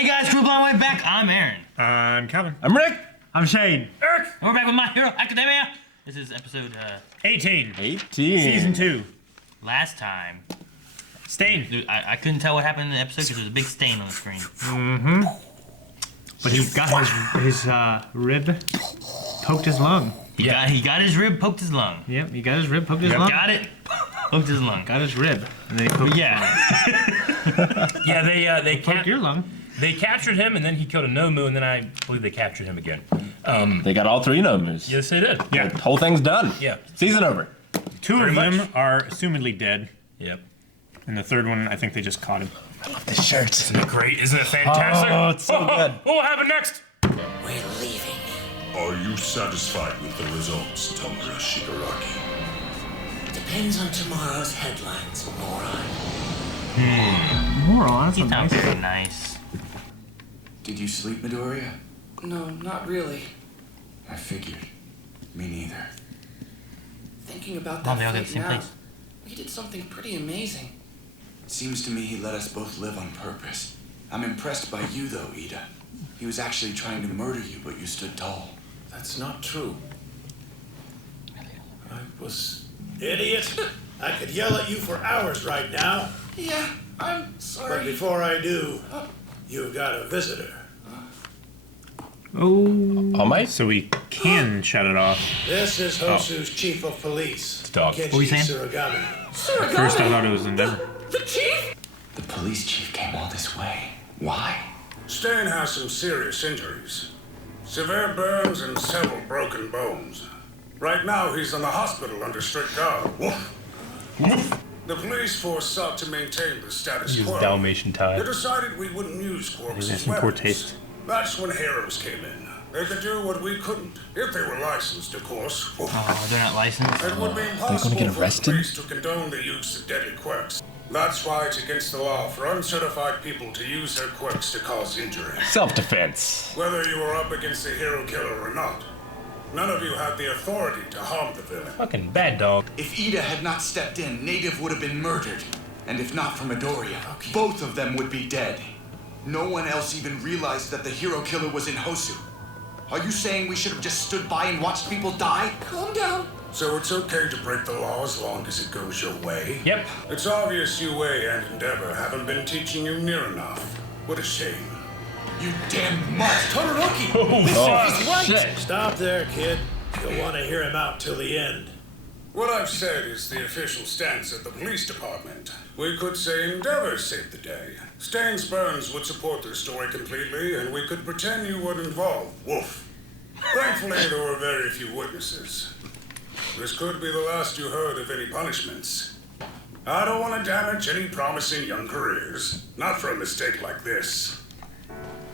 Hey guys, Crew Blind Way back. I'm Aaron. I'm Calvin. I'm Rick. I'm Shane. Eric. And we're back with My Hero Academia. This is episode 18. 18. Season 2. last time. Stain. Dude, I couldn't tell what happened in the episode because there was a big stain on the screen. Mm-hmm. But he got his rib poked his lung. He got his rib, poked his lung. Yep, he got his rib, poked his lung. Got it. Poked his lung. Got his rib. And then he poked his lung. Yeah, they Poked your lung. They captured him, and then he killed a Nomu, and then I believe they captured him again. They got all 3 Nomus. Yes, they did. Yeah. The whole thing's done. Yeah. Season over. 2 of them much. are assumedly dead. Yep. And the 3rd one, I think they just caught him. The shirt. Isn't it great? Isn't it fantastic? Oh, it's so good. What will happen next? We're leaving. Are you satisfied with the results, Tomura Shigaraki? Depends on tomorrow's headlines, moron. Moron, that's He a sounds nice. very nice. Did you sleep, Midoriya? No, not really. I figured. Me neither. Thinking about Oh, that they all got fate the same now, place. we did something pretty amazing. Seems to me he let us both live on purpose. I'm impressed by you, though, Ida. He was actually trying to murder you, but you stood tall. That's not true. I was... Idiot! I could yell at you for hours right now. Yeah, I'm But sorry. before I do, you've got a visitor. Oh. All Might? So we can shut it off. This is Hosu's chief of police. Dog. Kenshi What were you saying? Surigami. At first I thought it was Endeavor. The chief? The police chief came all this way. Why? Stan has some serious injuries. Severe burns and several broken bones. Right now, he's in the hospital under strict guard. Woof. The police force sought to maintain the status Use quo. Dalmatian They tie. decided we wouldn't use corpses He has as some poor weapons. taste. That's when heroes came in. They could do what we couldn't, if they were licensed, of course. Woof. Oh, they're not licensed. It would be impossible get for arrested? the police to condone the use of deadly quirks. That's why it's against the law for uncertified people to use their quirks to cause injury. Self-defense. Whether you were up against the hero killer or not, none of you had the authority to harm the villain. Fucking bad dog. If Ida had not stepped in, Native would have been murdered. And if not for Midoriya, both of them would be dead. No one else even realized that the hero killer was in Hosu. Are you saying we should have just stood by and watched people die? Calm down. So it's okay to break the law as long as it goes your way? Yep. It's obvious Yue and Endeavor haven't been teaching you near enough. What a shame. You damn mutt! Todoroki! Oh, shit. Stop there, kid. You'll want to hear him out till the end. What I've said is the official stance at the police department. We could say Endeavor saved the day. Stan's Burns would support their story completely, and we could pretend you weren't involved. Woof. Thankfully, there were very few witnesses. This could be the last you heard of any punishments. I don't want to damage any promising young careers. Not for a mistake like this.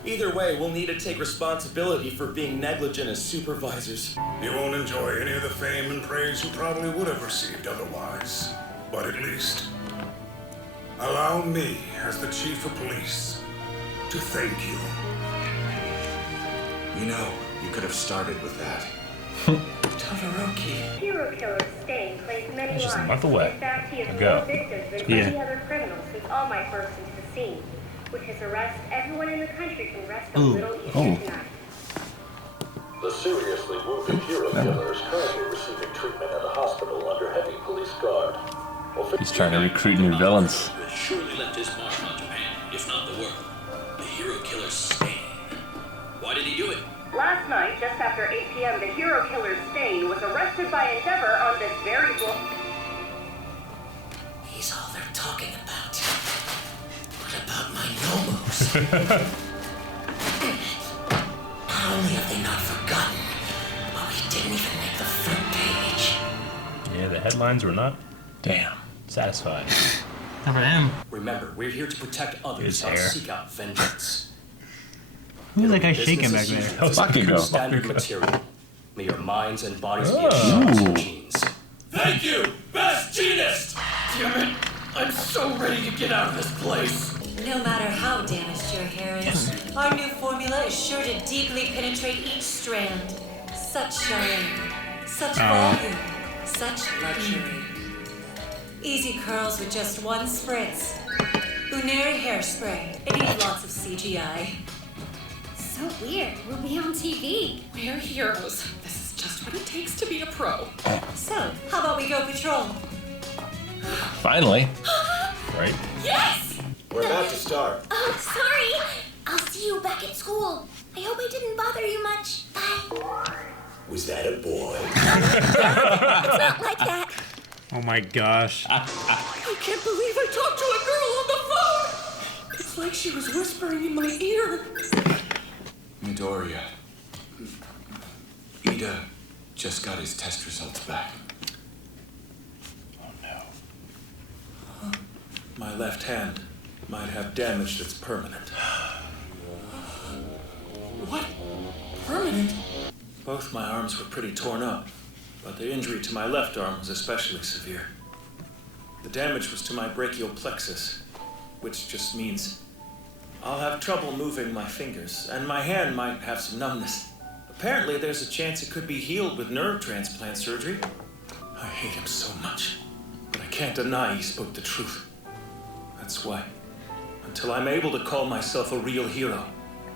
Either way, we'll need to take responsibility for being negligent as supervisors. You won't enjoy any of the fame and praise you probably would have received otherwise. But at least, allow me, as the chief of police, to thank you. You know, you could have started with that. Todoroki. Hero killer Stain plays many It's just a lives. month away. In fact, he has Go. more victims than any other criminal since All Might burst into the scene. With his arrest, everyone in the country can rest a little easier tonight. The seriously wounded hero killer is currently receiving treatment at a hospital under heavy police guard. He's trying to recruit new villains. Who has surely left his mark on Japan, if not the world. The hero killer Stain. Why did he do it? Last night, just after 8 p.m., the hero killer Stain was arrested by Endeavor on this very block. He's all they're talking about. What about my Nomos? Not only have they not forgotten, but we didn't even make the front page. Yeah, the headlines were not Damn. satisfying. Not for them. Remember, we're here to protect others, His not hair. seek out vengeance. Who's that guy shaking back Business as there? usual. Bakugo. Standard material. May your minds and bodies be as sharp as your genes. Thank you, best genist! Damn it! I'm so ready to get out of this place. No matter how damaged your hair is, our new formula is sure to deeply penetrate each strand. Such shine, such volume, such luxury. Easy curls with just one spritz. Unary hairspray. It needs lots of CGI. So weird. We'll be on TV. We're heroes. This is just what it takes to be a pro. So, how about we go patrol? Finally. Right? Yes! We're about to start. Oh, sorry. I'll see you back at school. I hope I didn't bother you much. Bye. Was that a boy? It's not like that. Oh my gosh. I can't believe I talked to a girl on the phone! It's like she was whispering in my ear. Midoriya. Ida just got his test results back. Oh no. My left hand might have damage that's permanent. What? Permanent? Both my arms were pretty torn up, but the injury to my left arm was especially severe. The damage was to my brachial plexus, which just means I'll have trouble moving my fingers, and my hand might have some numbness. Apparently, there's a chance it could be healed with nerve transplant surgery. I hate him so much, but I can't deny he spoke the truth. That's why, until I'm able to call myself a real hero,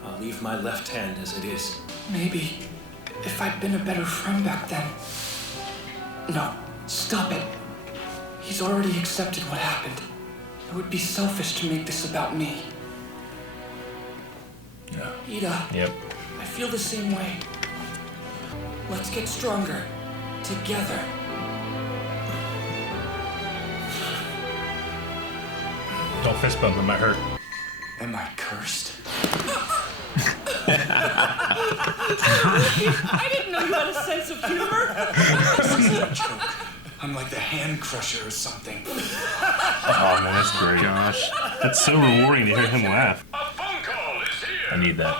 I'll leave my left hand as it is. Maybe if I'd been a better friend back then. No, stop it. He's already accepted what happened. It would be selfish to make this about me. Yeah. Ida, Yep. I feel the same way. Let's get stronger. Together. Don't fist bump, it might hurt. Am I cursed? I didn't know you had a sense of humor. This isn't a joke. I'm like the hand crusher or something. Oh man, that's great. Gosh. That's so rewarding to hear him laugh. I need that.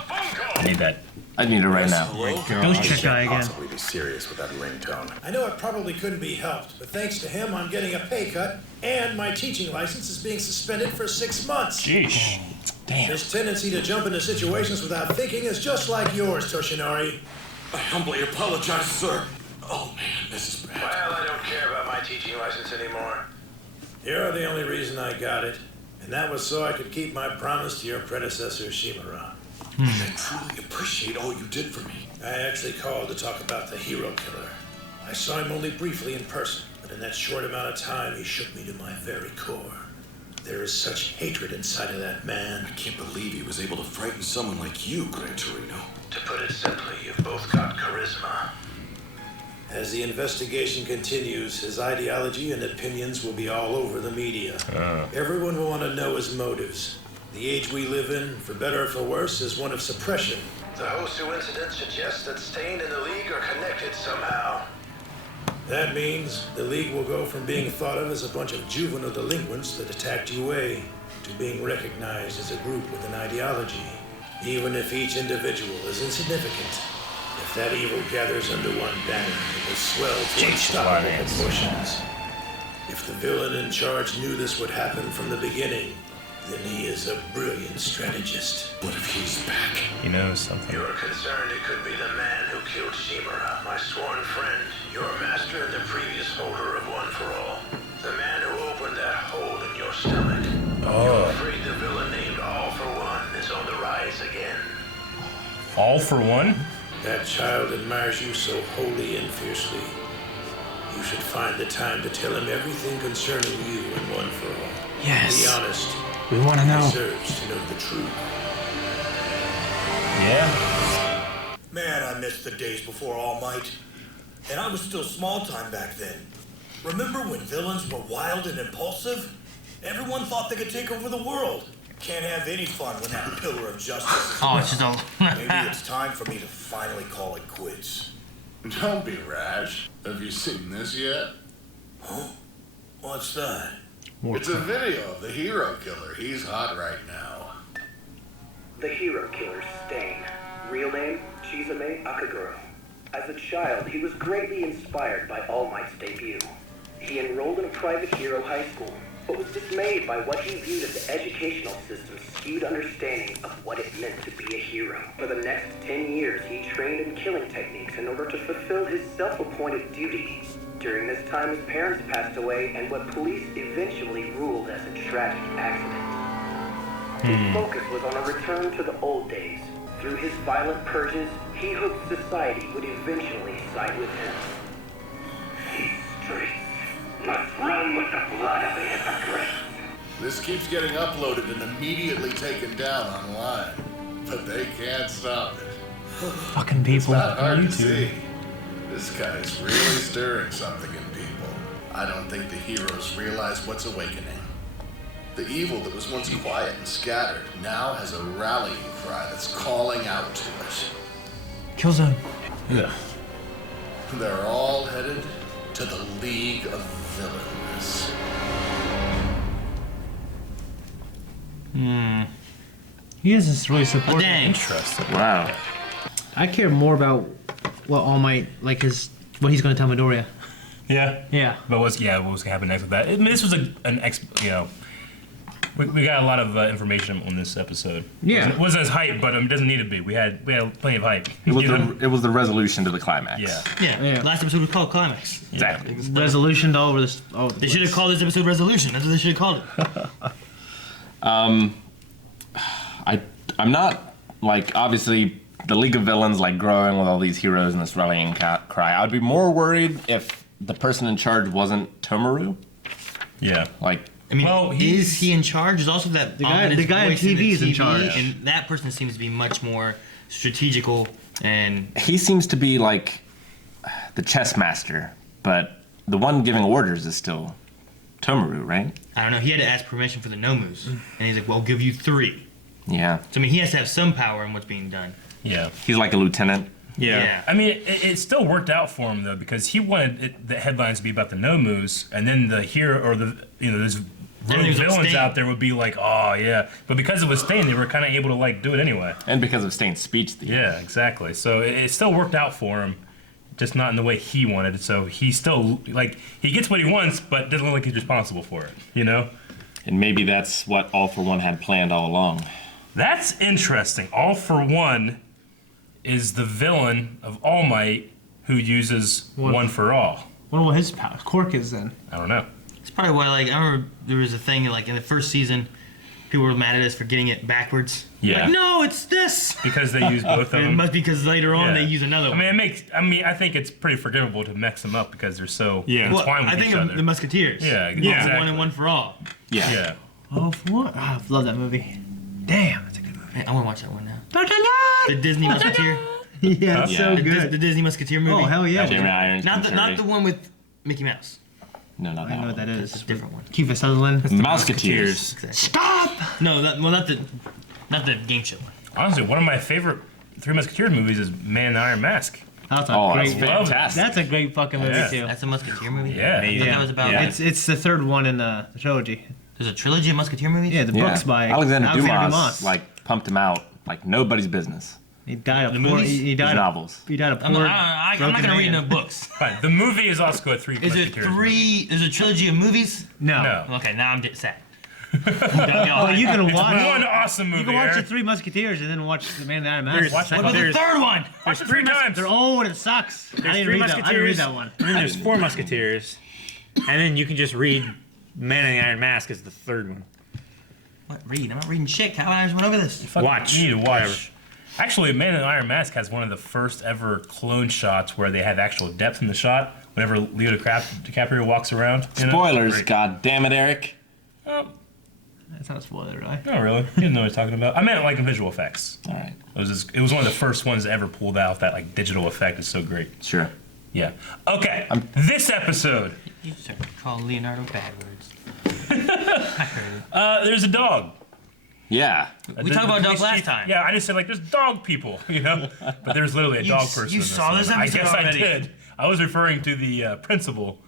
I need that. I need it right now. Ghost check guy again. Possibly be serious with that ringtone. I know it probably couldn't be helped, but thanks to him, I'm getting a pay cut, and my teaching license is being suspended for 6 months. Jeez. Damn. His tendency to jump into situations without thinking is just like yours, Toshinori. I humbly apologize, sir. Oh man, this is bad. Well, I don't care about my teaching license anymore. You're the only reason I got it, and that was so I could keep my promise to your predecessor, Shimura. I truly appreciate all you did for me. I actually called to talk about the hero killer. I saw him only briefly in person, but in that short amount of time, he shook me to my very core. There is such hatred inside of that man. I can't believe he was able to frighten someone like you, Gran Torino. To put it simply, you've both got charisma. As the investigation continues, his ideology and opinions will be all over the media. Everyone will want to know his motives. The age we live in, for better or for worse, is one of suppression. The Hosu incident suggests that Stain and the League are connected somehow. That means the League will go from being thought of as a bunch of juvenile delinquents that attacked UA to being recognized as a group with an ideology. Even if each individual is insignificant, if that evil gathers under one banner, it will swell to unstoppable proportions. If the villain in charge knew this would happen from the beginning, then he is a brilliant strategist. What if he's back? He knows something. You're concerned it could be the man who killed Shimura, my sworn friend, your master and the previous holder of One for All. The man who opened that hole in your stomach. You're afraid the villain named All for One is on the rise again. All for one? That child admires you so wholly and fiercely. You should find the time to tell him everything concerning you and One for All. Yes. Be honest. We want to know. He deserves to know the truth. Yeah. Man, I missed the days before All Might. And I was still small time back then. Remember when villains were wild and impulsive? Everyone thought they could take over the world. Can't have any fun when that pillar of justice is Oh, it's just Maybe it's time for me to finally call it quits. Don't be rash. Have you seen this yet? Huh? What's that? It's a video of the hero killer. He's hot right now. The hero killer, Stain. Real name, Chizame Akaguro. As a child, he was greatly inspired by All Might's debut. He enrolled in a private hero high school, but was dismayed by what he viewed as the educational system's skewed understanding of what it meant to be a hero. For the next 10 years, he trained in killing techniques in order to fulfill his self-appointed duty. During this time, his parents passed away, and what police eventually ruled as a tragic accident. His focus was on a return to the old days. Through his violent purges, he hoped society would eventually side with him. These streets must run with the blood of the hypocrites. This keeps getting uploaded and immediately taken down online. But they can't stop it. Fucking people. It's not hard on to YouTube. see. This guy's really stirring something in people. I don't think the heroes realize what's awakening. The evil that was once quiet and scattered now has a rallying cry that's calling out to it. Killzone. Yeah. They're all headed to the League of Villains. He isn't really supporting. Dang. Interesting. Wow. I care more about what All Might, like what he's going to tell Midoriya. Yeah. Yeah. But what was going to happen next with that? I mean, this was we got a lot of information on this episode. Yeah. It wasn't as hype, but it doesn't need to be. We had plenty of hype. It was the resolution to the climax. Yeah. Yeah. Last episode was called Climax. Exactly. Resolution to all over this. They should have called this episode Resolution. That's what they should have called it. I'm not, like, obviously the League of Villains, like, growing with all these heroes and this rallying cry. I would be more worried if the person in charge wasn't Tomaru. Yeah. Like, I mean, is he in charge? There's also that the guy on voice TV is in TV, charge, and that person seems to be much more strategical and. he seems to be like the chess master, but the one giving orders is still Tomaru, right? I don't know. He had to ask permission for the Nomus, and he's like, "Well, I'll give you 3." Yeah. So I mean, he has to have some power in what's being done. Yeah. He's like a lieutenant. Yeah. I mean, it still worked out for him though, because he wanted the headlines to be about the Nomus, and then the hero or there's rogue villains out there would be like, oh yeah, but because it was Stain, they were kind of able to like do it anyway. And because of Stain's speech. Yeah, exactly. So it still worked out for him, just not in the way he wanted. So he still he gets what he wants, but doesn't look like he's responsible for it. You know. And maybe that's what All For One had planned all along. That's interesting. All For One is the villain of All Might who uses One for All. I wonder what his quirk is then. I don't know. It's probably why, I remember there was a thing, in the first season, people were mad at us for getting it backwards. Yeah. Like, no, it's this! Because they use both of them. It must be because later on they use another one. I think it's pretty forgivable to mix them up because they're so entwined with each other. The Musketeers. Yeah, exactly. One and One for All. Yeah. All For One? I love that movie. Damn, that's a good movie. Man, I want to watch that one now. The Disney Musketeer. Yeah, it's so good. The Disney Musketeer movie. Oh, hell yeah. Jeremy Irons. Not the one with Mickey Mouse. No, not that. I know one. what that is. It's a different one. Kiefer Sutherland. Musketeers. Exactly. Stop! No, not the game show one. Honestly, one of my favorite Three Musketeers movies is Man in the Iron Mask. That's a Oh, great that's fantastic. That's a great fucking movie Yeah. too. That's a Musketeer movie? Yeah. I thought that was about... It's the third one in the trilogy. There's a trilogy of Musketeer movies? Yeah, the books by Alexander Dumas, like, pumped him out like nobody's business. He died of The poor. movies? He died His of novels. He died of I'm poor. not going to read no books. Fine. The movie is also a Three Is it Musketeers three... Is it a trilogy of movies? No. No. Okay, now I'm sad. Oh, you can It's watch. one awesome movie. You can watch the Eric. Three Musketeers and then watch the Man in the Iron Mask. Watch What about the third one? Watch it 3 times. They're old and it sucks. I didn't Three read that. I didn't read that one. And then there's 4 Musketeers. And then you can just read Man in the Iron Mask as the third one. What, read? I'm not reading shit. Cal Irons went over this. Watch. You need to watch. Actually, Man in the Iron Mask has one of the first ever clone shots where they have actual depth in the shot whenever Leo DiCaprio walks around. You know? Spoilers, Great. god damn it, Eric. Oh, That's not a spoiler, right? not really. You didn't know what I was talking about. I meant like in visual effects. All right. It was one of the first ones ever pulled out. That like digital effect is so great. Sure. Yeah. Okay. This episode. You started calling Leonardo bad words. I heard it. There's a dog. Yeah. We talked about dogs last time. Yeah, I just said like there's dog people, you know, but there's literally a dog person. You in saw this one. episode I guess already. I did. I was referring to the principal.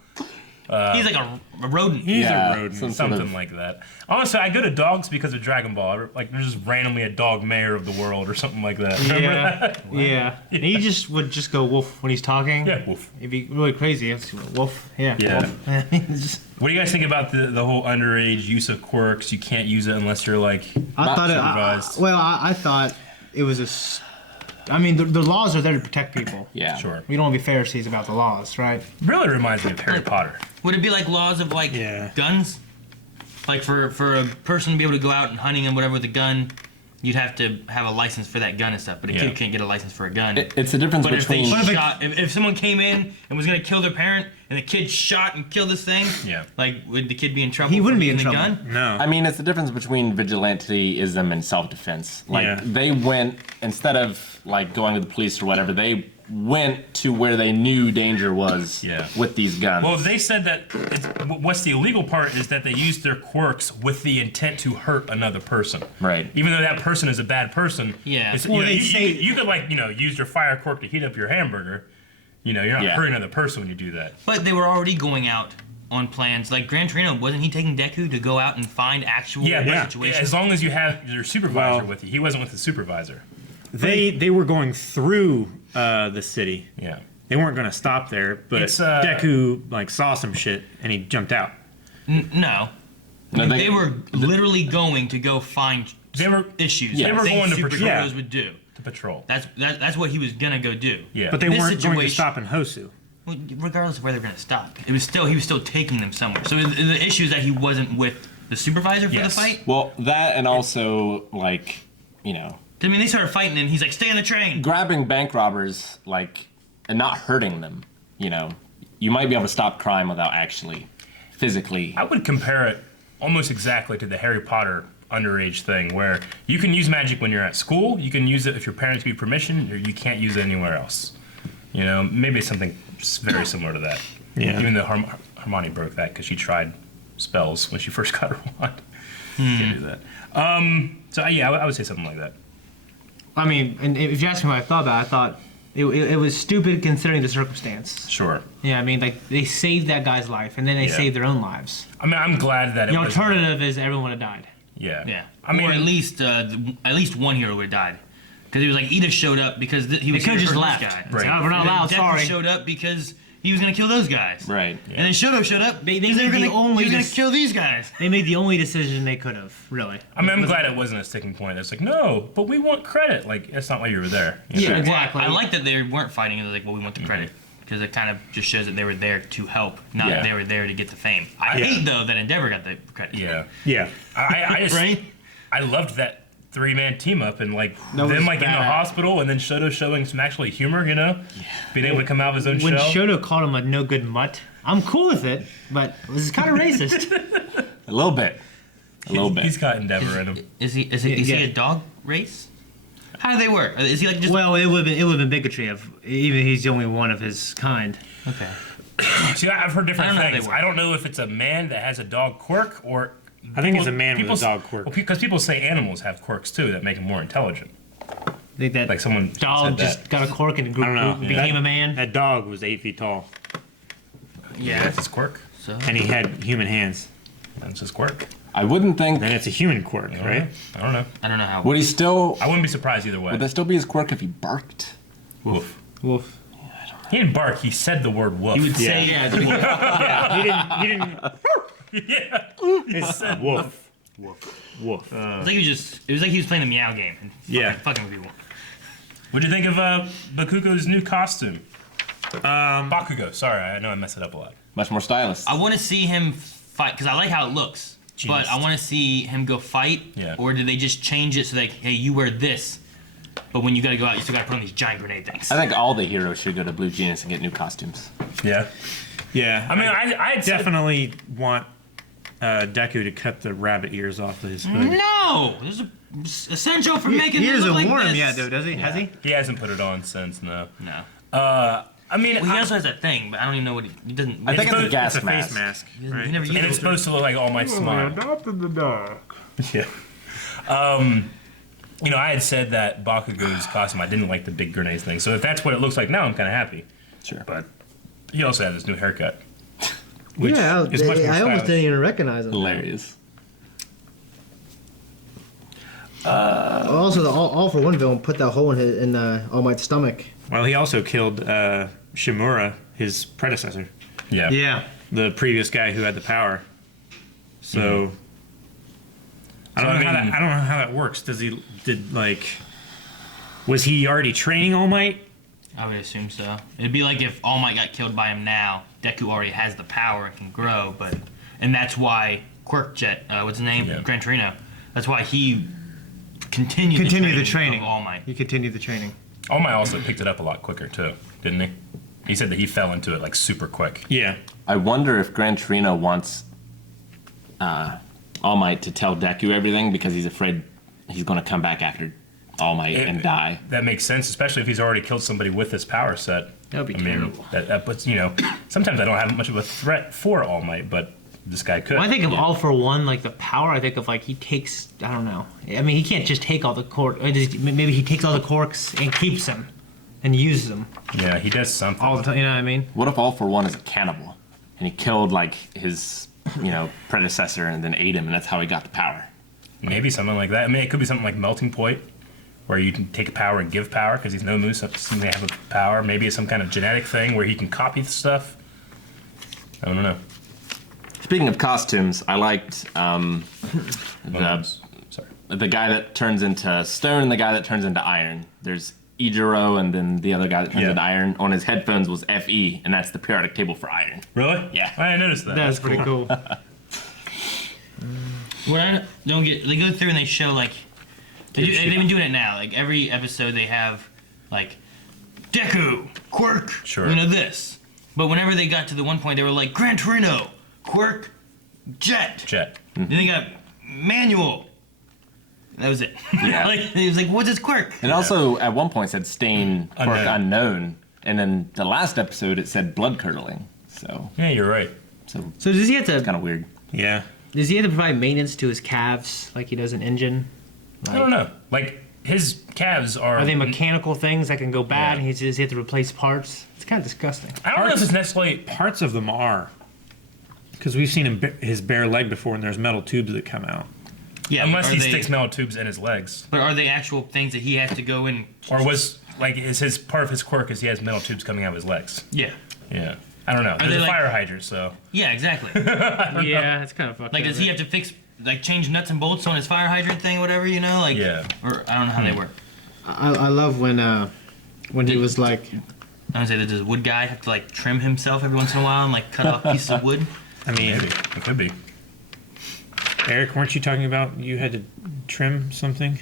He's like a rodent. He's Yeah, a rodent, some something sort of- like that. Honestly, I go to dogs because of Dragon Ball. Like there's just randomly a dog mayor of the world or something like that. Remember Yeah. that? Yeah. And he just would just go woof when he's talking. Yeah, woof. It'd be really crazy. It's woof. Yeah. Yeah. Woof. It's just- What do you guys think about the whole underage use of quirks? You can't use it unless you're like I thought supervised. I thought it was I mean, the laws are there to protect people. Yeah. Sure. We don't want to be Pharisees about the laws, right? Really reminds me of Harry Potter. Would it be like laws of guns? Like for a person to be able to go out and hunting and whatever with a gun, you'd have to have a license for that gun and stuff. But a kid can't get a license for a gun. It's the difference between. If someone came in and was gonna kill their parent, and the kid shot and killed this thing, like would the kid be in trouble? He wouldn't for be in using trouble. a gun? No. I mean, it's the difference between vigilanteism and self-defense. Like they went, instead of like going to the police or whatever, they went to where they knew danger was with these guns. Well, they said that what's the illegal part is that they used their quirks with the intent to hurt another person. Right. Even though that person is a bad person. Yeah. You could like use your fire quirk to heat up your hamburger. You're not hurting another person when you do that. But they were already going out on plans. Like Gran Torino, wasn't he taking Deku to go out and find actual situations? As long as you have your supervisor with you. He wasn't with the supervisor. They were going through the city. Yeah. They weren't going to stop there, but Deku like saw some shit and he jumped out. No. They were literally going to go find issues. They were going to patrol. Superheroes would do. To patrol. That's what he was gonna go do. Yeah. But they weren't going to stop in Hosu. Well, regardless of where they're gonna stop, he was still taking them somewhere. So the issue is that he wasn't with the supervisor for the fight. Well, that and also like, I mean, they started fighting and he's like, "Stay on the train." Grabbing bank robbers, like, and not hurting them. You might be able to stop crime without actually physically. I would compare it almost exactly to the Harry Potter underage thing, where you can use magic when you're at school. You can use it if your parents give you permission, or you can't use it anywhere else. Maybe it's something very similar to that. Yeah. Even though Hermione broke that because she tried spells when she first got her wand. Can't do that. So yeah, I would say something like that. I mean, and if you ask me what I thought about it, I thought it was stupid considering the circumstance. Sure. Yeah, I mean, like, they saved that guy's life, and then they saved their own lives. I mean, I'm glad that the alternative is everyone would have died. Yeah. I mean, or at least one hero would have died. Because he was like, Edith showed up because he was could have just left. Guy. Right. We're not allowed, Deku sorry. showed up because he was going to kill those guys. Right. Yeah. And then Shoto showed up. They because made he was going to kill these guys. They made the only decision they could have, really. I mean, I'm glad it wasn't a sticking point. It's like, no, but we want credit. Like, that's not why you were there. Yeah, exactly. I like that they weren't fighting. It was like, well, we want the credit. Because it kind of just shows that they were there to help, not they were there to get the fame. I hate, though, that Endeavor got the credit. Yeah. Yeah. I just, I loved that three-man team up and like them like in the hospital and then Shoto showing some actually humor, being able to come out of his own when shell. When Shoto called him a no good mutt, I'm cool with it, but this is kind of racist. A little bit. He's got Endeavor in him. Is he a dog race? How do they work? Is he like just? Well, it would have been bigotry of even he's the only one of his kind. Okay. See, I've heard different things. I don't know if it's a man that has a dog quirk or. I think it's a man with a dog quirk. Well, because people say animals have quirks too that make them more intelligent. I think that like someone dog just got a quirk and became a man. That dog was 8 feet tall. Yeah, that's his quirk. So. And he had human hands. That's his quirk. I wouldn't think. Then it's a human quirk, right? I don't know. I don't know how. Would he still? I wouldn't be surprised either way. Would that still be his quirk if he barked? Woof. Woof. He didn't bark. He said the word woof. He would say, yeah. He didn't. Yeah. He said woof. Woof. Woof. It was like he was playing the meow game. And fucking with people. What'd you think of Bakugo's new costume? Bakugo. Sorry, I know I messed it up a lot. Much more stylish. I want to see him fight because I like how it looks. But I want to see him go fight. Yeah. Or did they just change it so like, hey, you wear this, but when you got to go out, you still got to put on these giant grenade things. I think all the heroes should go to Blue Genius and get new costumes. Yeah. Yeah. I mean, I definitely want Deku to cut the rabbit ears off of his hood. No! This is essential for making He it look hasn't like worn this. him yet, though, does he? Has he? He hasn't put it on since, no. No. I mean, well, he also has that thing, but I don't even know what he doesn't. I think it's a gas It's a mask. face mask. He never used and it's supposed to look like All Might's smile. adopted the dog. Yeah. I had said that Bakugo's costume, I didn't like the big grenades thing. So if that's what it looks like now, I'm kind of happy. Sure. But he also has this new haircut. Yeah, is much more I almost stylish. didn't even recognize him. Hilarious. Also, the All for One villain put that hole in All Might's stomach. Well, he also killed Shimura, his predecessor. Yeah. Yeah. The previous guy who had the power. So I don't know how that works. Was he already training All Might? I would assume so. It'd be like if All Might got killed by him now, Deku already has the power and can grow, and that's why Quirk Jet. What's his name? Gran Torino. That's why he continued the training of All Might. He continued the training. All Might also picked it up a lot quicker too, didn't he? He said that he fell into it like super quick. Yeah. I wonder if Gran Torino wants All Might to tell Deku everything because he's afraid he's going to come back after All Might and die. That makes sense, especially if he's already killed somebody with this power set. That would be terrible. That puts, sometimes I don't have much of a threat for All Might, but this guy could. When I think of All for One, like the power, I think of like he takes, I don't know. I mean, he can't just take all the cork. Maybe he takes all the corks and keeps them and uses them. Yeah, he does something. All the time, you know what I mean? What if All for One is a cannibal and he killed like his, predecessor and then ate him and that's how he got the power? Maybe something like that. I mean, it could be something like Melting Point, where you can take power and give power because he's no moose, so they have a power. Maybe it's some kind of genetic thing where he can copy stuff. I don't know. Speaking of costumes, I liked the guy that turns into stone and the guy that turns into iron. There's Ijiro and then the other guy that turns into iron. On his headphones was FE, and that's the periodic table for iron. Really? Yeah. I didn't notice that. That's pretty cool. What I don't get, they go through and they show like they've been doing it now. Like every episode they have like Deku, Quirk, this. But whenever they got to the one point, they were like Gran Torino, Quirk, Jet. Then they got Manual. That was it. Yeah. He was like, what's his quirk? And also, at one point, said Stain Quirk Unknown. And then the last episode, it said Blood Curdling. So yeah, you're right. So does he have to? It's kind of weird. Yeah. Does he have to provide maintenance to his calves like he does an engine? I don't know. Like his calves are they mechanical things that can go bad? And he have to replace parts. It's kind of disgusting. I don't know if it's necessarily parts of them are, because we've seen his bare leg before, and there's metal tubes that come out. Yeah, unless he sticks metal tubes in his legs. But are they actual things that he has to go in? Or was is his part of his quirk is he has metal tubes coming out of his legs? Yeah. Yeah. I don't know. There's a fire hydrant, so. Yeah, exactly. Yeah, it's kind of fucked. Like, does he have to change nuts and bolts on his fire hydrant thing, or whatever? Like, yeah. Or I don't know how they work. I love when he was like. I would say that does a wood guy have to trim himself every once in a while and cut off pieces of wood? I mean, maybe. It could be. Eric, weren't you talking about you had to trim something?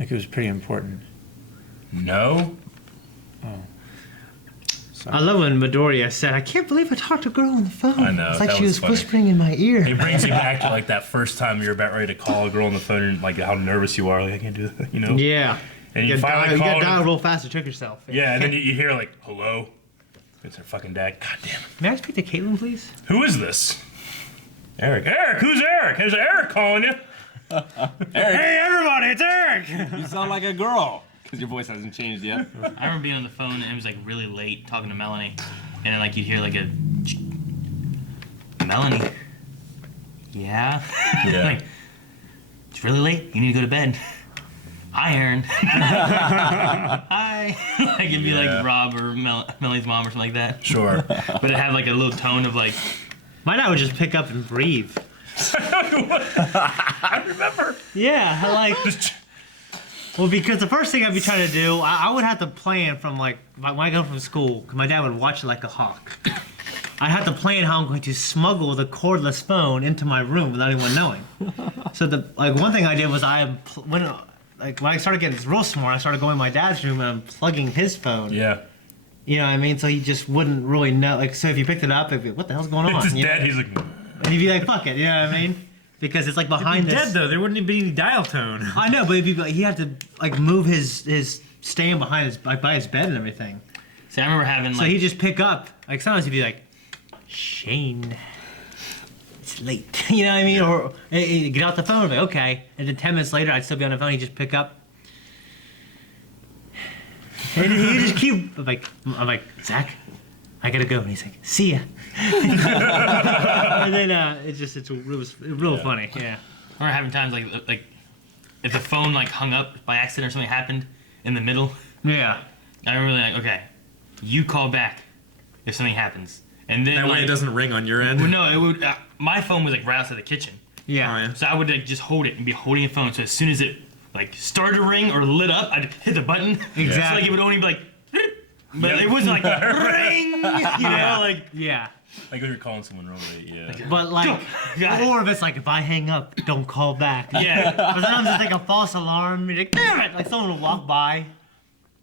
Like it was pretty important. No. Oh. I love when Midoriya said, "I can't believe I talked to a girl on the phone." I know. It's like that she was funny. whispering in my ear. It brings you back to that first time you're about ready to call a girl on the phone and how nervous you are. Like I can't do that, Yeah. And you finally you call. got to dial real fast to trick yourself. Yeah, and then you hear hello. It's her fucking dad. God damn it. May I speak to Caitlin, please? Who is this? Eric. Eric, who's Eric? Is Eric calling you? Eric. Hey, everybody, it's Eric! You sound like a girl. Because your voice hasn't changed yet. I remember being on the phone and it was really late talking to Melanie. And then you'd hear Melanie. Yeah? Yeah. It's really late. You need to go to bed. Hi, Aaron. Hi. It'd be Rob or Melanie's mom or something like that. Sure. But it had a little tone of My dad would just pick up and breathe. I remember. Yeah, well, because the first thing I'd be trying to do, I would have to plan from when I go from school, because my dad would watch it like a hawk. I'd have to plan how I'm going to smuggle the cordless phone into my room without anyone knowing. So one thing I did was when I started getting real smart, I started going to my dad's room and unplugging his phone. Yeah. You know what I mean? So he just wouldn't really know. So if you picked it up, it'd be, what the hell's going on? It's his dad. He's like. And he'd be like, fuck it. You know what I mean? Because it's behind this. Dead though. There wouldn't be any dial tone. I know, but he had to move his stand behind by his bed and everything. See, I remember having So he'd just pick up. Sometimes he'd be like, Shane, it's late. You know what I mean? Or he'd get out the phone, like, okay. And then 10 minutes later, I'd still be on the phone. He'd just pick up. And he'd just keep. I'm like, Zach, I gotta go. And he's like, see ya. And then it was real funny. Yeah. I remember having times if the phone hung up by accident or something happened in the middle. Yeah. I remember okay, you call back if something happens, and then that way it doesn't ring on your end. Well, no, it would. My phone was right outside the kitchen. Yeah. Oh, yeah. So I would just hold it and be holding the phone. So as soon as it started to ring or lit up, I'd hit the button. Exactly. So it would only be but it wasn't ring. Yeah. Like when you're calling someone real late, yeah. But like, or if it's like, if I hang up, don't call back. Yeah. But sometimes it's like a false alarm. You're like, damn it! Like someone will walk by.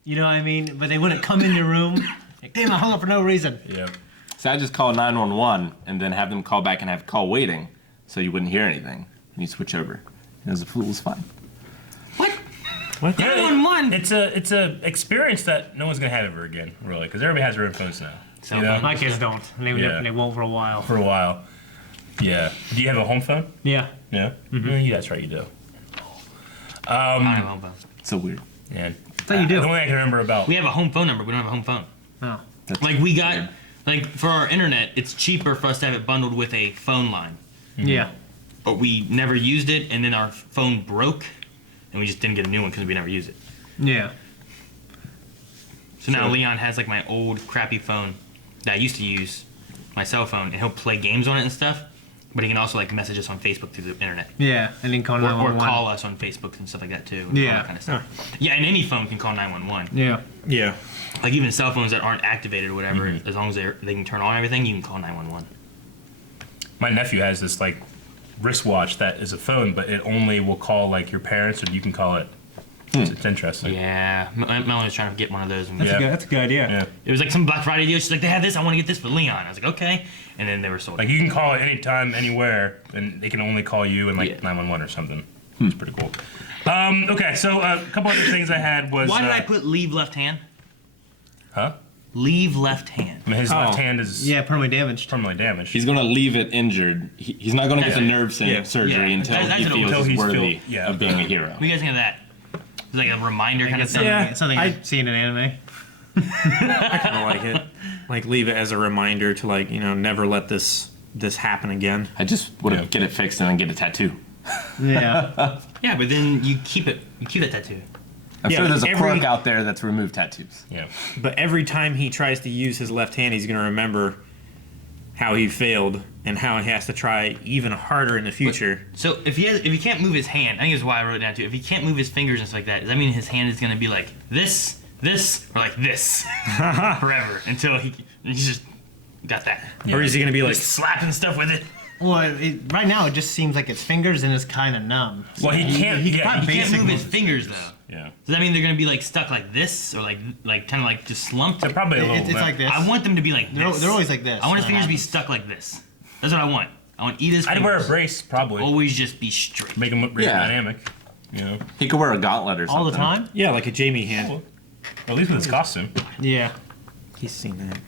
You know what I mean? But they wouldn't come in your room. Like, damn, I hung up for no reason. Yeah. So I just call 911 and then have them call back and have call waiting, so you wouldn't hear anything. And you switch over. It was fine. What? 911. It's a experience that no one's gonna have ever again, really, because everybody has their own phones now. So my kids don't. And they won't for a while. For a while. Yeah. Do you have a home phone? Yeah. Yeah. Mm-hmm. Yeah, that's right. You do. I have a home phone. So weird. Yeah. So you do. The only thing I can remember about. We have a home phone number. We don't have a home phone. No. Like we got, like for our internet, it's cheaper for us to have it bundled with a phone line. Yeah. But we never used it, and then our phone broke, and we just didn't get a new one because we never used it. Yeah. So now Leon has like my old crappy phone that I used to use, my cell phone, and he'll play games on it and stuff. But he can also like message us on Facebook through the internet. Yeah, and then call or 911. call us on Facebook and stuff like that too. And Yeah. all that kind of stuff. Yeah, and any phone can call 911. Yeah. Yeah. Like even cell phones that aren't activated or whatever, as long as they can turn on everything, you can call 911. My nephew has this like wristwatch that is a phone, but it only will call like your parents, or you can call it. It's interesting. Yeah, Melanie was trying to get one of those. That's a good idea. Yeah. It was like some Black Friday deal. She's like, they have this. I want to get this for Leon. I was like, okay. And then they were sold. Like you can call it anytime, anywhere, and they can only call you and like 911 or something. It's pretty cool. Okay, so a couple other things I had was. Why did I put leave left hand? Huh? Leave left hand. I mean, his left hand is permanently damaged. Permanently damaged. He's gonna leave it injured. He's not gonna get the nerve surgery until he feels he's worthy of being a hero. What do you guys think of that? It's like a reminder kind of thing. Yeah, something I've seen in anime. I kind of like it. Like leave it as a reminder to like never let this happen again. I just would get it fixed and then get a tattoo. Yeah. Yeah, but then you keep it. You keep that tattoo. I'm sure there's a quirk out there that's removed tattoos. Yeah. But every time he tries to use his left hand, he's going to remember how he failed and how he has to try even harder in the future. So if he can't move his hand, I think that's why I wrote it down too. If he can't move his fingers and stuff like that, does that mean his hand is going to be like this, or like this forever until he's just got that? Or is he going to be like just slapping stuff with it? Well, right now it just seems like it's fingers and it's kind of numb. Well, he can't. He can't move his fingers though. Yeah. Does that mean they're gonna be like stuck like this, or like kind of like just slumped? They're probably a little. It's like this. I want them to be like this. They're always like this. I want his fingers to be stuck like this. That's what I want. I want either. I'd wear a brace probably. Always just be straight. Make him look really dynamic. You know. He could wear a gauntlet or something. All the time? Yeah, like a Jamie hand. Well, at least with his costume. Yeah. He's seen that.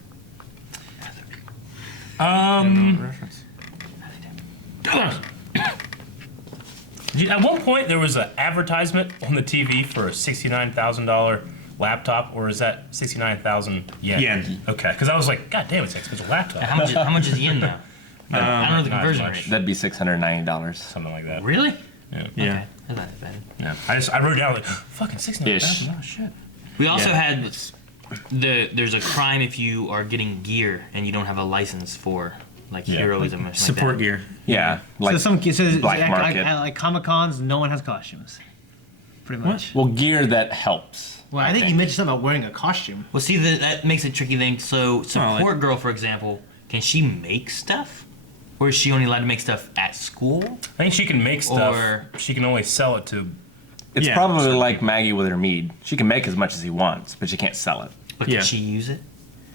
At one point, there was an advertisement on the TV for a $69,000 laptop, or is that 69,000 yen? Yen. Okay, because I was like, God damn, it's an expensive laptop. How much is yen now? I don't know the Not conversion much. rate. That'd be $690. Something like that. Really? Yeah. Yeah. Okay. That's not that bad. Yeah. I wrote down like, fucking $69,000. Oh shit. We also had there's a crime if you are getting gear and you don't have a license for like heroism or something Support like that. gear. Yeah. Like so black market. like Comic Cons, no one has costumes. Pretty much. Well, gear that helps. Well, I think you mentioned something about wearing a costume. Well, see, that makes it tricky thing. So, support girl, for example, can she make stuff? Or is she only allowed to make stuff at school? I think she can make stuff. Or she can only sell it to. It's probably like Maggie with her mead. She can make as much as he wants, but she can't sell it. But can she use it?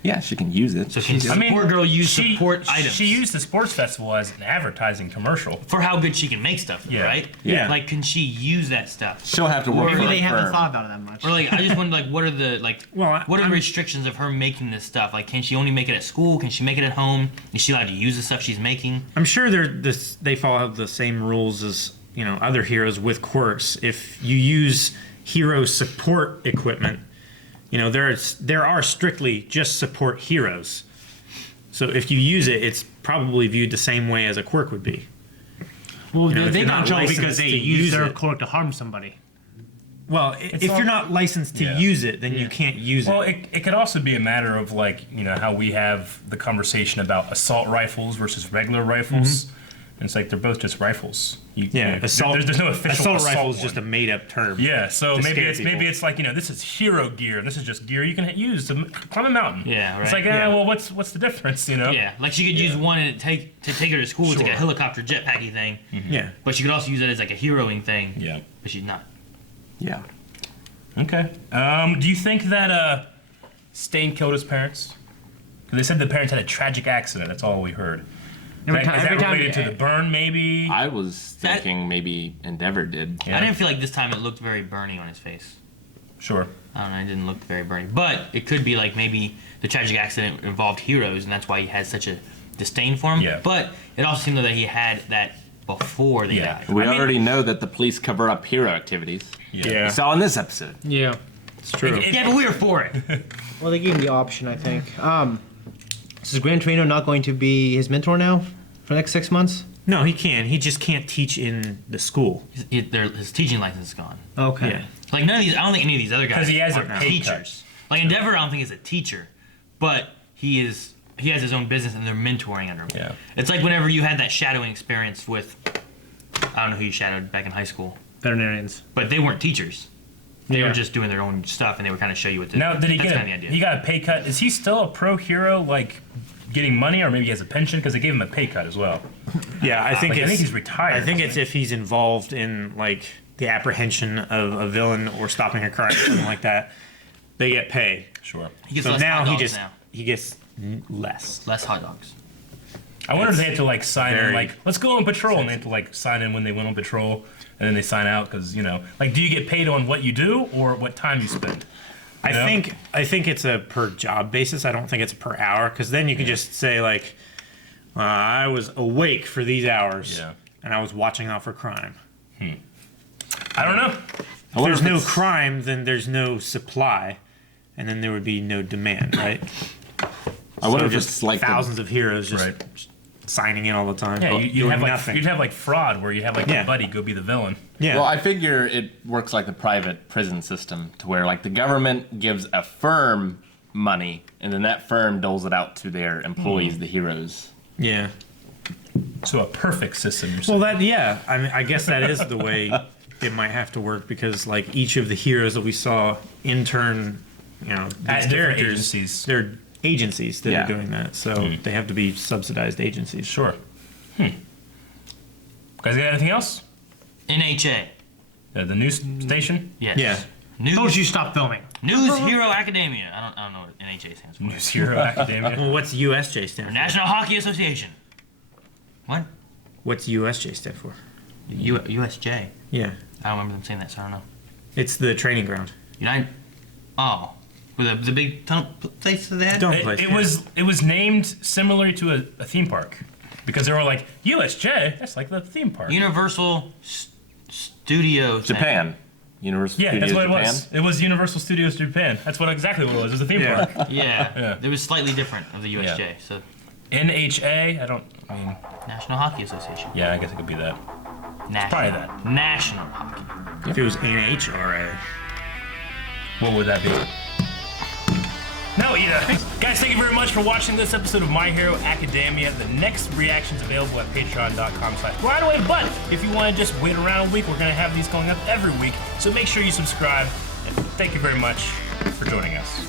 Yeah, she can use it. So can support girl use support items? She used the sports festival as an advertising commercial. For how good she can make stuff, right? Yeah. Like, can she use that stuff? She'll have to work Maybe for they a haven't firm. thought about it that much. Or like, I just wonder, like, what are the what are the restrictions of her making this stuff? Like, can she only make it at school? Can she make it at home? Is she allowed to use the stuff she's making? I'm sure they follow the same rules as other heroes with quirks. If you use hero support equipment, there are strictly just support heroes. So if you use it, it's probably viewed the same way as a quirk would be. Well, if they you're got not trouble because licensed they to use use their it. quirk to harm somebody. Well, if you're not licensed to use it, then you can't use Well, it. it could also be a matter of like how we have the conversation about assault rifles versus regular rifles. And it's like they're both just rifles. Assault. There's no official assault rifle is one. just a made-up term. Yeah, so maybe it's like this is hero gear, and this is just gear you can use to climb a mountain. Yeah, right. It's like, well, what's the difference, Yeah, like she could use one and to take her to school. It's like a helicopter jetpacky thing. Yeah. But she could also use it as like a heroing thing. Yeah. But she's not. Yeah. Okay. Do you think that Stain killed his parents? They said the parents had a tragic accident. That's all we heard. Is that related to the burn, maybe? I was thinking maybe Endeavor did. I didn't feel like this time it looked very burny on his face. Sure. I don't know, it didn't look very burny. But it could be like maybe the tragic accident involved heroes, and that's why he has such a disdain for him. Yeah. But it also seemed that he had that before they died. We already know that the police cover up hero activities. Yeah. We saw in this episode. Yeah. It's true. Yeah, but we were for it. Well, they gave him the option, I think. So is Gran Torino not going to be his mentor now for the next 6 months? No, he can. He just can't teach in the school. His teaching license is gone. Okay. Yeah. Like none of these, I don't think any of these other guys 'Cause he has are a pay teachers. Like Endeavor, I don't think is a teacher, but he has his own business and they're mentoring under him. Yeah. It's like whenever you had that shadowing experience with, I don't know who you shadowed back in high school, Veterinarians. but they weren't teachers. They Yeah. were just doing their own stuff, and they would kind of show you what to do. Now, did he That's get kind of the idea. he got a pay cut? Is he still a pro hero, like getting money, or maybe he has a pension because they gave him a pay cut as well? Yeah, I think he's retired. I think it's if he's involved in like the apprehension of a villain or stopping a crime, something like that. They get pay. Sure. He gets so less now hot he dogs just now. he gets less. Less hot dogs. I wonder if they had to like sign in, very like let's go on patrol, and they have to like sign in when they went on patrol, and then they sign out because like do you get paid on what you do or what time you spend? I think it's a per job basis. I don't think it's per hour because then you can just say like, I was awake for these hours, and I was watching out for crime. I don't know. If there's no crime, then there's no supply, and then there would be no demand, right? I wonder if just it's like thousands of heroes just signing in all the time. Yeah, you'd have nothing. you'd have like fraud where you have like your buddy go be the villain. Yeah. Well, I figure it works like the private prison system, to where like the government gives a firm money, and then that firm doles it out to their employees, the heroes. Yeah. So a perfect system. Well, I mean, I guess that is the way it might have to work because like each of the heroes that we saw intern, at these different characters, agencies. they're agencies that are doing that, so they have to be subsidized agencies. Sure. Guys, got anything else? NHA. The news station? Yes. Yeah. News. Told you stop filming. News Hero Academia. I don't know what NHA stands for. News Hero Academia. Well, what's USJ stand for? National Hockey Association. What? What's USJ stand for? USJ. Yeah. I don't remember them saying that, so I don't know. It's the training ground. United. Oh. With the big tunnel place that they had? It was named similarly to a theme park because they were like USJ. That's like the theme park. Universal Studios. Japan. Universal Yeah, Studios that's what Japan. it was. It was Universal Studios Japan. That's exactly what it was. It was a theme park. Yeah. It was slightly different of the USJ. Yeah. So NHA. I mean National Hockey Association. Yeah, I guess it could be that. National. Probably that. National Hockey. If it was NHRA, what would that be? No, guys, thank you very much for watching this episode of My Hero Academia. The next reaction's available at patreon.com/blindaway. But if you want to just wait around a week, we're going to have these going up every week. So make sure you subscribe. And thank you very much for joining us.